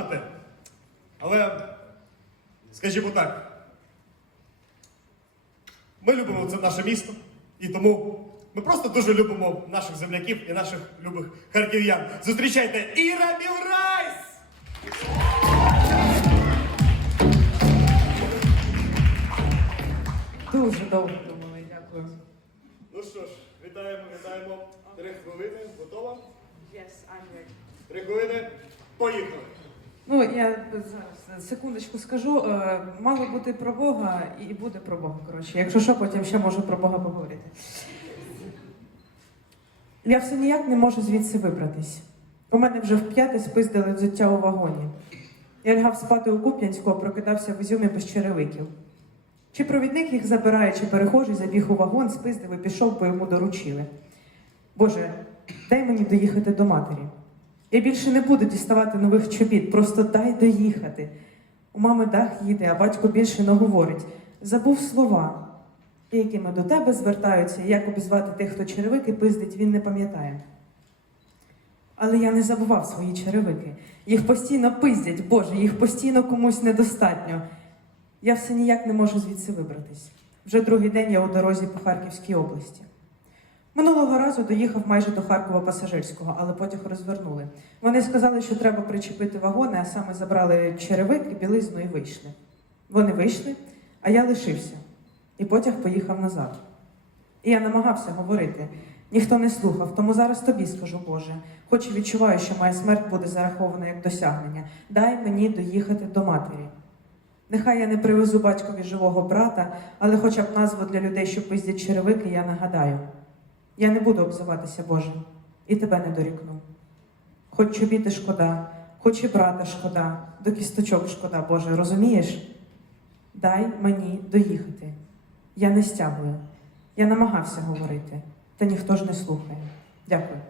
знати. Але, скажімо так, ми любимо це наше місто, і тому ми просто дуже любимо наших земляків і наших любих харків'ян. Зустрічайте Іра Мілрайс! Дуже довго думали, дякую. Ну що ж, вітаємо, вітаємо. Три хвилини, готова? Yes, I'm ready. Три хвилини, поїхали. Ну, я секундочку скажу. Е, Мало бути про Бога і буде про Бога. Коротше, якщо що, потім ще можу про Бога поговорити. Я все ніяк не можу звідси вибратись. У мене вже вп'яте спиздили взуття у вагоні. Я лягав спати у Куп'янську, а прокидався в Ізюмі без черевиків. Чи провідник їх забирає, чи перехожий забіг у вагон, спиздив і пішов, бо йому доручили. Боже, дай мені доїхати до матері. Я більше не буду діставати нових чобіт, просто дай доїхати. У мами дах їде, а батько більше не говорить. Забув слова, якими до тебе звертаються, як обізвати тих, хто черевики пиздить, він не пам'ятає. Але я не забував свої черевики. Їх постійно пиздять, Боже, їх постійно комусь недостатньо. Я все ніяк не можу звідси вибратись. Вже другий день я у дорозі по Харківській області. Минулого разу доїхав майже до Харкова пасажирського, але потяг розвернули. Вони сказали, що треба причепити вагони, а саме забрали черевик і білизну і вийшли. Вони вийшли, а я лишився. І потяг поїхав назад. І я намагався говорити. Ніхто не слухав, тому зараз тобі скажу, Боже, хоч і відчуваю, що моя смерть буде зарахована як досягнення. Дай мені доїхати до матері. Нехай я не привезу батькові живого брата, але хоча б назву для людей, що пиздять черевики, я нагадаю. Я не буду обзиватися Боже, і тебе не дорікну. Хоч чобіти шкода, хоч і брата шкода, до кісточок шкода, Боже, розумієш? Дай мені доїхати. Я не стягую. Я намагався говорити, та ніхто ж не слухає. Дякую.